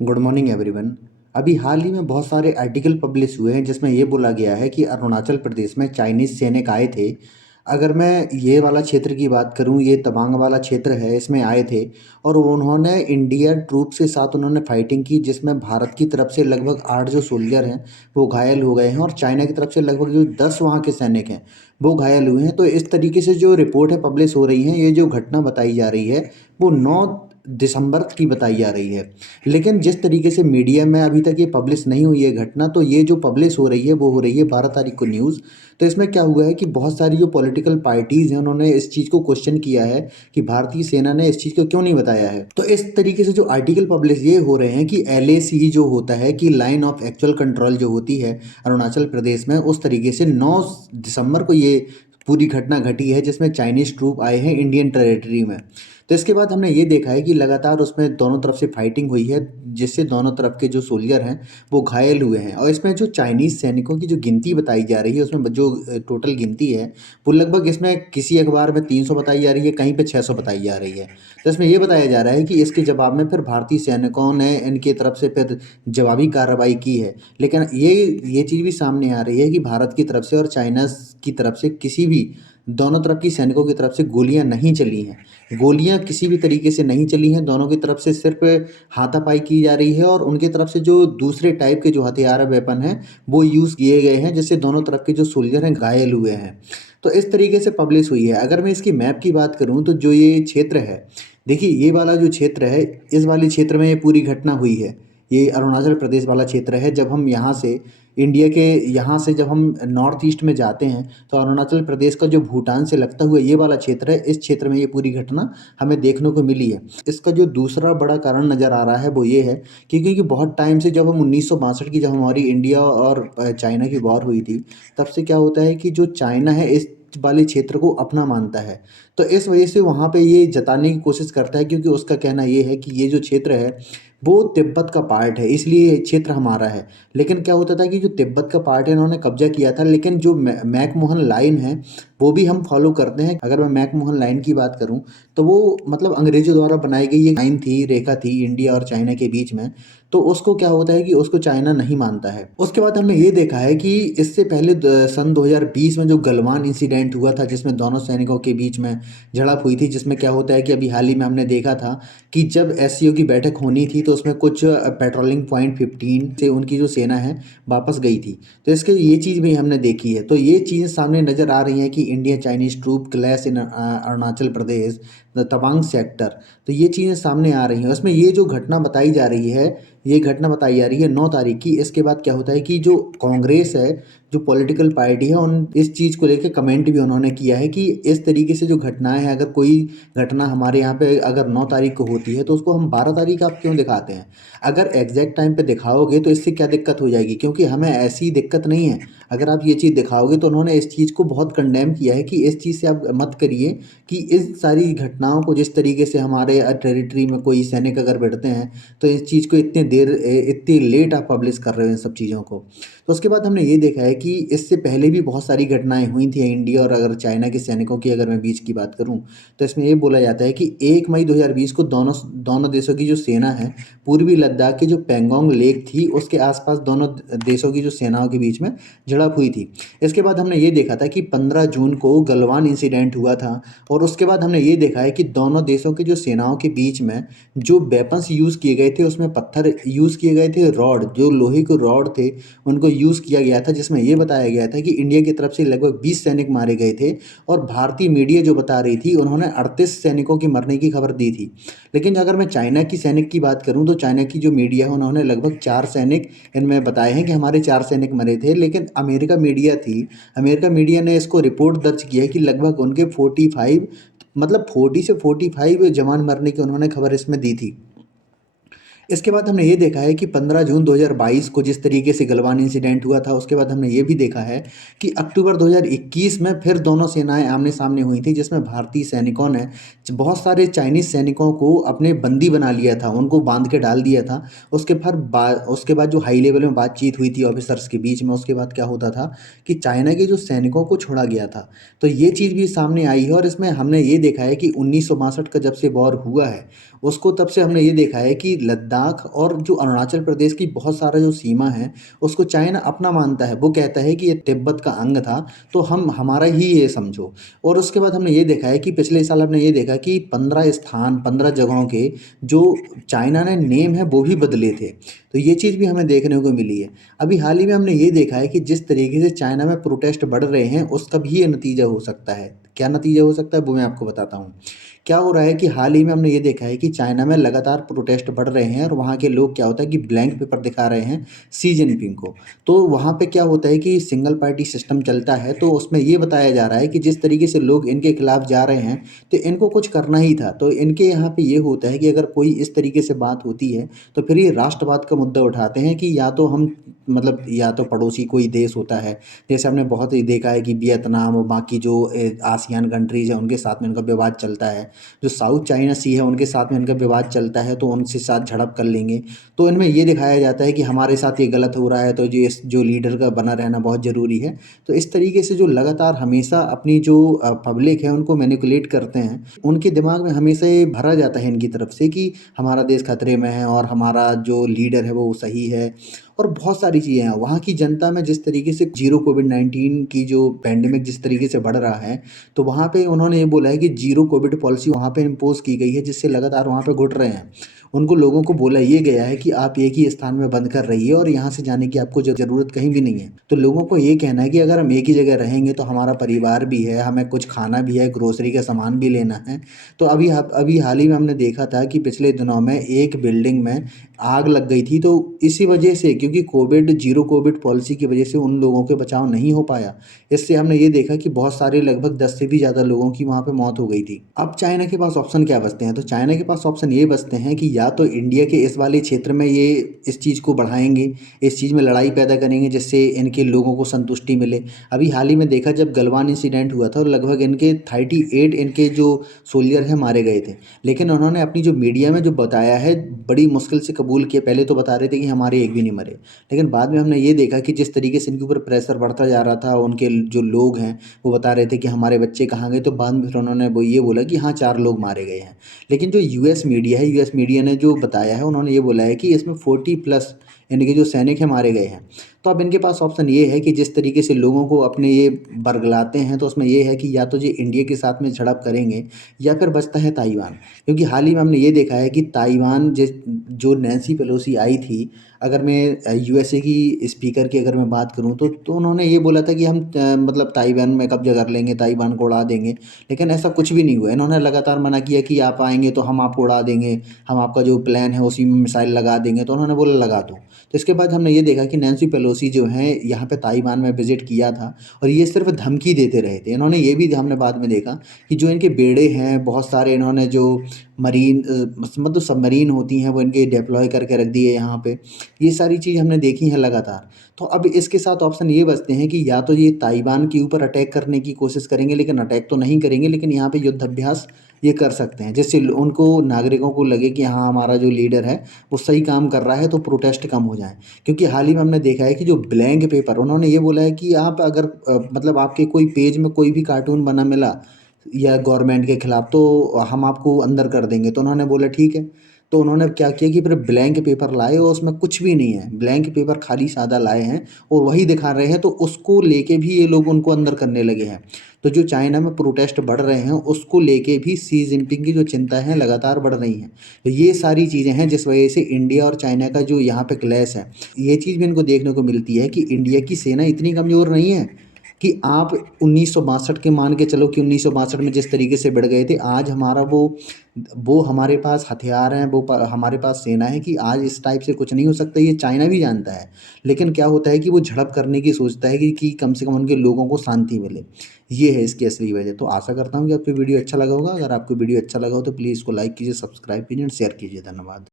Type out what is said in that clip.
Good morning everyone. अभी हाल ही में बहुत सारे आर्टिकल पब्लिश हुए हैं जिसमें ये बोला गया है कि अरुणाचल प्रदेश में चाइनीज सैनिक आए थे। अगर मैं ये वाला क्षेत्र की बात करूं, ये तवांग वाला क्षेत्र है, इसमें आए थे और उन्होंने इंडियन ट्रूप के साथ उन्होंने फाइटिंग की, जिसमें भारत की तरफ से लगभग 8 जो सोल्जर हैं वो घायल हो गए हैं और चाइना की तरफ से लगभग जो 10 वहाँ के सैनिक हैं वो घायल हुए हैं। तो इस तरीके से जो रिपोर्ट है पब्लिश हो रही है, ये जो घटना बताई जा रही है वो 9 दिसंबर की बताई जा रही है। लेकिन जिस तरीके से मीडिया में अभी तक ये पब्लिश नहीं हुई है घटना, तो ये जो पब्लिश हो रही है वो हो रही है 12 तारीख को न्यूज़। तो इसमें क्या हुआ है कि बहुत सारी जो पॉलिटिकल पार्टीज़ हैं उन्होंने इस चीज़ को क्वेश्चन किया है कि भारतीय सेना ने इस चीज़ को क्यों नहीं बताया है। तो इस तरीके से जो आर्टिकल पब्लिश ये हो रहे हैं कि LAC जो होता है कि लाइन ऑफ एक्चुअल कंट्रोल जो होती है अरुणाचल प्रदेश में, उस तरीके से 9 दिसंबर को ये पूरी घटना घटी है जिसमें चाइनीज ट्रूप आए हैं इंडियन टेरिटरी में। तो इसके बाद हमने ये देखा है कि लगातार उसमें दोनों तरफ से फाइटिंग हुई है, जिससे दोनों तरफ के जो सोल्जर हैं वो घायल हुए हैं। और इसमें जो चाइनीज़ सैनिकों की जो गिनती बताई जा रही है, उसमें जो टोटल गिनती है वो लगभग, इसमें किसी अखबार में 300 बताई जा रही है, कहीं पे 600 बताई जा रही है। तो इसमें ये बताया जा रहा है कि इसके जवाब में फिर भारतीय सैनिकों ने इनकी तरफ से फिर जवाबी कार्रवाई की है। लेकिन ये चीज़ भी सामने आ रही है कि भारत की तरफ से और चाइना की तरफ से किसी भी, दोनों तरफ की सैनिकों की तरफ से गोलियां नहीं चली हैं। गोलियां किसी भी तरीके से नहीं चली हैं, दोनों की तरफ से सिर्फ हाथापाई की जा रही है और उनकी तरफ से जो दूसरे टाइप के जो हथियार वेपन हैं वो यूज़ किए गए हैं, जिससे दोनों तरफ के जो सोल्जर हैं घायल हुए हैं। तो इस तरीके से पब्लिश हुई है। अगर मैं इसकी मैप की बात करूं तो जो ये क्षेत्र है, देखिए ये वाला जो क्षेत्र है, इस वाले क्षेत्र में ये पूरी घटना हुई है। ये अरुणाचल प्रदेश वाला क्षेत्र है। जब हम यहाँ से इंडिया के यहाँ से जब हम नॉर्थ ईस्ट में जाते हैं तो अरुणाचल प्रदेश का जो भूटान से लगता हुआ ये वाला क्षेत्र है, इस क्षेत्र में ये पूरी घटना हमें देखने को मिली है। इसका जो दूसरा बड़ा कारण नज़र आ रहा है वो ये है कि क्योंकि बहुत टाइम से, जब हम 1962 की, जब हमारी इंडिया और चाइना की वॉर हुई थी, तब से क्या होता है कि जो चाइना है इस वाले क्षेत्र को अपना मानता है। तो इस वजह से वहाँ पे ये जताने की कोशिश करता है, क्योंकि उसका कहना ये है कि ये जो क्षेत्र है वो तिब्बत का पार्ट है, इसलिए ये क्षेत्र हमारा है। लेकिन क्या होता था कि जो तिब्बत का पार्ट है इन्होंने कब्जा किया था, लेकिन जो मैकमोहन लाइन है वो भी हम फॉलो करते हैं। अगर मैं मैकमोहन लाइन की बात करूं तो वो मतलब अंग्रेजों द्वारा बनाई गई एक लाइन थी, रेखा थी इंडिया और चाइना के बीच में। तो उसको क्या होता है कि उसको चाइना नहीं मानता है। उसके बाद हमने ये देखा है कि इससे पहले सन 2020 में जो गलवान इंसिडेंट हुआ था, जिसमें दोनों सैनिकों के बीच में झड़प हुई थी, जिसमें क्या होता है कि अभी हाल ही में हमने देखा था कि जब SCO की बैठक होनी थी तो उसमें कुछ पेट्रोलिंग पॉइंट 15 से उनकी जो सेना है वापस गई थी। तो इसके ये चीज़ भी हमने देखी है। तो ये चीज़ें सामने नज़र आ रही हैं कि India Chinese troop clash in Arunachal Pradesh, the Tawang sector. तो ये चीज़ें सामने आ रही हैं। उसमें ये जो घटना बताई जा रही है, ये घटना बताई जा रही है 9 तारीख की। इसके बाद क्या होता है कि जो कांग्रेस है, जो पॉलिटिकल पार्टी है, उन इस चीज़ को लेकर कमेंट भी उन्होंने किया है कि इस तरीके से जो घटनाएं हैं, अगर कोई घटना हमारे यहाँ पे अगर 9 तारीख को होती है तो उसको हम 12 तारीख आप क्यों दिखाते हैं। अगर एग्जैक्ट टाइम पे दिखाओगे तो इससे क्या दिक्कत हो जाएगी, क्योंकि हमें ऐसी दिक्कत नहीं है। अगर आप ये चीज़ दिखाओगे तो उन्होंने इस चीज़ को बहुत कंडेम किया है कि इस चीज़ से आप मत करिए कि इस सारी घटनाओं को, जिस तरीके से हमारे टेरिटरी में कोई सैनिक अगर बैठते हैं तो इस चीज़ को इतनी लेट आप पब्लिश कर रहे हो इन सब चीज़ों को। तो उसके बाद हमने ये देखा है कि इससे पहले भी बहुत सारी घटनाएं हुई थी इंडिया और अगर चाइना के सैनिकों की अगर मैं बीच की बात करूं, तो इसमें ये बोला जाता है कि 1 मई 2020 को दोनों दोनों देशों की जो सेना है, पूर्वी लद्दाख की जो पेंगोंग लेक थी उसके आसपास दोनों देशों की जो सेनाओं के बीच में झड़प हुई थी। इसके बाद हमने ये देखा था कि 15 जून को गलवान इंसिडेंट हुआ था। और उसके बाद हमने ये देखा है कि दोनों देशों की जो सेनाओं के बीच में जो वेपन्स यूज़ किए गए थे, उसमें पत्थर यूज़ किए गए थे, रॉड, जो लोहे के रॉड थे उनको यूज़ किया गया था, जिसमें ये बताया गया था कि इंडिया की तरफ से लगभग 20 सैनिक मारे गए थे। और भारतीय मीडिया जो बता रही थी, उन्होंने 38 सैनिकों की मरने की खबर दी थी। लेकिन अगर मैं चाइना की सैनिक की बात करूं तो चाइना की जो मीडिया है उन्होंने लगभग 4 सैनिक इनमें बताए हैं कि हमारे 4 सैनिक मरे थे। लेकिन अमेरिका मीडिया थी, अमेरिका मीडिया ने इसको रिपोर्ट दर्ज किया है कि लगभग उनके 45, मतलब 40 से 45 जवान मरने की उन्होंने खबर इसमें दी थी। इसके बाद हमने ये देखा है कि 15 जून 2022 को जिस तरीके से गलवान इंसिडेंट हुआ था, उसके बाद हमने ये भी देखा है कि अक्टूबर 2021 में फिर दोनों सेनाएं आमने सामने हुई थी, जिसमें भारतीय सैनिकों ने बहुत सारे चाइनीज सैनिकों को अपने बंदी बना लिया था, उनको बांध के डाल दिया था। उसके बाद जो हाई लेवल में बातचीत हुई थी ऑफिसर्स के बीच में, उसके बाद क्या होता था कि चाइना के जो सैनिकों को छोड़ा गया था। तो ये चीज़ भी सामने आई है। और इसमें हमने ये देखा है कि 1962 का जब से वॉर हुआ है, उसको तब से हमने ये देखा है कि लद्दाख लद्दाख और जो अरुणाचल प्रदेश की बहुत सारा जो सीमा है, उसको चाइना अपना मानता है। वो कहता है कि ये तिब्बत का अंग था, तो हम हमारा ही ये समझो। और उसके बाद हमने ये देखा है कि पिछले साल हमने ये देखा कि 15 स्थान, 15 जगहों के जो चाइना ने नेम है वो भी बदले थे। तो ये चीज़ भी हमें देखने को मिली है। अभी हाल ही में हमने ये देखा है कि जिस तरीके से चाइना में प्रोटेस्ट बढ़ रहे हैं, उसका भी ये नतीजा हो सकता है। क्या नतीजा हो सकता है वो मैं आपको बताता हूँ। क्या हो रहा है कि हाल ही में हमने ये देखा है कि चाइना में लगातार प्रोटेस्ट बढ़ रहे हैं और वहाँ के लोग क्या होता है कि ब्लैंक पेपर दिखा रहे हैं शी जिनपिंग को। तो वहाँ पे क्या होता है कि सिंगल पार्टी सिस्टम चलता है, तो उसमें ये बताया जा रहा है कि जिस तरीके से लोग इनके खिलाफ जा रहे हैं, तो इनको कुछ करना ही था। तो इनके यहाँ पे ये होता है कि अगर कोई इस तरीके से बात होती है, तो फिर ये राष्ट्रवाद का मुद्दा उठाते हैं कि या तो हम मतलब या तो पड़ोसी कोई देश होता है, जैसे हमने बहुत ही देखा है कि वियतनाम और बाकी जो आसियान कंट्रीज़ हैं उनके साथ में इनका विवाद चलता है। जो साउथ चाइना सी है उनके साथ में इनका विवाद चलता है, तो उनसे साथ झड़प कर लेंगे। तो इनमें ये दिखाया जाता है कि हमारे साथ ये गलत हो रहा है, तो जो लीडर का बना रहना बहुत ज़रूरी है। तो इस तरीके से जो लगातार हमेशा अपनी जो पब्लिक है उनको मैनिपुलेट करते हैं, उनके दिमाग में हमेशा ये भरा जाता है इनकी तरफ से कि हमारा देश खतरे में है और हमारा जो लीडर है वो सही है। और बहुत सारी चीज़ें हैं वहाँ की जनता में, जिस तरीके से जीरो कोविड-19 की जो पैंडेमिक जिस तरीके से बढ़ रहा है, तो वहाँ पे उन्होंने ये बोला है कि ज़ीरो कोविड पॉलिसी वहाँ पे इम्पोज़ की गई है, जिससे लगातार वहाँ पे घुट रहे हैं। उनको लोगों को बोला ये गया है कि आप एक ही स्थान में बंद कर रहिए और यहाँ से जाने की आपको ज़रूरत कहीं भी नहीं है। तो लोगों को ये कहना है कि अगर हम एक ही जगह रहेंगे तो हमारा परिवार भी है, हमें कुछ खाना भी है, ग्रोसरी का सामान भी लेना है। तो अभी हाल ही में हमने देखा था कि पिछले दिनों में एक बिल्डिंग में आग लग गई थी, तो इसी वजह से, क्योंकि ज़ीरो कोविड पॉलिसी की वजह से उन लोगों के बचाव नहीं हो पाया। इससे हमने ये देखा कि बहुत सारे लगभग 10 से भी ज़्यादा लोगों की वहाँ पे मौत हो गई थी। अब चाइना के पास ऑप्शन क्या बचते हैं? तो चाइना के पास ऑप्शन ये बचते हैं कि या तो इंडिया के इस वाले क्षेत्र में ये इस चीज़ को बढ़ाएँगे, इस चीज़ में लड़ाई पैदा करेंगे जिससे इनके लोगों को संतुष्टि मिले। अभी हाल ही में देखा जब गलवान इंसिडेंट हुआ था और लगभग इनके 38 इनके जो सोल्जर हैं मारे गए थे। लेकिन उन्होंने अपनी जो मीडिया में जो बताया है, बड़ी मुश्किल से कबूल किया। पहले तो बता रहे थे कि हमारे एक भी नहीं मरे। लेकिन बाद में हमने ये देखा कि जिस तरीके से इनके ऊपर प्रेशर बढ़ता जा रहा था, उनके जो लोग हैं वो बता रहे थे कि हमारे बच्चे कहाँ गए, तो बाद में फिर उन्होंने वो ये बोला कि हाँ 4 लोग मारे गए हैं। लेकिन जो यूएस मीडिया है, यूएस मीडिया ने जो बताया है, उन्होंने ये बोला है कि इसमें 40 प्लस इनके जो सैनिक हैं मारे गए हैं। तो अब इनके पास ऑप्शन ये है कि जिस तरीके से लोगों को अपने ये बरगलाते हैं, तो उसमें ये है कि या तो ये इंडिया के साथ में झड़प करेंगे या फिर बचता है ताइवान। क्योंकि हाल ही में हमने ये देखा है कि ताइवान जो नैन्सी पेलोसी आई थी, अगर मैं यूएसए की स्पीकर की अगर मैं बात करूँ, तो उन्होंने ये बोला था कि हम मतलब ताइवान में कब्जा कर लेंगे, ताइवान को उड़ा देंगे। लेकिन ऐसा कुछ भी नहीं हुआ। इन्होंने लगातार मना किया कि आप आएंगे तो हम आपको उड़ा देंगे, हम आपका जो प्लान है उसी में मिसाइल लगा देंगे। तो उन्होंने बोला लगा दो। तो इसके बाद हमने ये देखा कि नैन्सी पेलोसी जो हैं यहाँ पे ताइवान में विजिट किया था और ये सिर्फ धमकी देते रहे थे। इन्होंने ये भी हमने बाद में देखा कि जो इनके बेड़े हैं बहुत सारे, इन्होंने जो मरीन मतलब सबमरीन होती हैं वो इनके डिप्लॉय करके रख दिए यहाँ पे। ये सारी चीज़ हमने देखी हैं लगातार। तो अब इसके साथ ऑप्शन ये बचते हैं कि या तो ये ताइवान के ऊपर अटैक करने की कोशिश करेंगे, लेकिन अटैक तो नहीं करेंगे, लेकिन यहाँ पे युद्धाभ्यास ये कर सकते हैं, जिससे उनको नागरिकों को लगे कि हाँ हमारा जो लीडर है वो सही काम कर रहा है, तो प्रोटेस्ट कम हो जाए। क्योंकि हाल ही में हमने देखा है कि जो ब्लैंक पेपर, उन्होंने ये बोला है कि आप अगर मतलब आपके कोई पेज में कोई भी कार्टून बना मिला या गवर्नमेंट के खिलाफ, तो हम आपको अंदर कर देंगे। तो उन्होंने बोला ठीक है। तो उन्होंने क्या किया कि फिर ब्लैंक पेपर लाए और उसमें कुछ भी नहीं है, ब्लैंक पेपर खाली सादा लाए हैं और वही दिखा रहे हैं। तो उसको लेके भी ये लोग उनको अंदर करने लगे हैं। तो जो चाइना में प्रोटेस्ट बढ़ रहे हैं उसको लेके भी शी जिनपिंग की जो चिंता है लगातार बढ़ रही हैं। तो ये सारी चीज़ें हैं जिस वजह से इंडिया और चाइना का जो यहाँ पे क्लैश है, ये चीज़ भी इनको देखने को मिलती है कि इंडिया की सेना इतनी कमज़ोर नहीं है कि आप 1962 के मान के चलो कि 1962 में जिस तरीके से बढ़ गए थे, आज हमारा वो हमारे पास हथियार हैं, हमारे पास सेना है कि आज इस टाइप से कुछ नहीं हो सकता। ये चाइना भी जानता है। लेकिन क्या होता है कि वो झड़प करने की सोचता है कि कम से कम उनके लोगों को शांति मिले। ये है इसकी असली वजह। तो आशा करता हूँ कि आपको वीडियो अच्छा लगा होगा। अगर आपको वीडियो अच्छा लगा हो तो प्लीज़ इसको लाइक कीजिए, सब्सक्राइब कीजिए और शेयर कीजिए। धन्यवाद।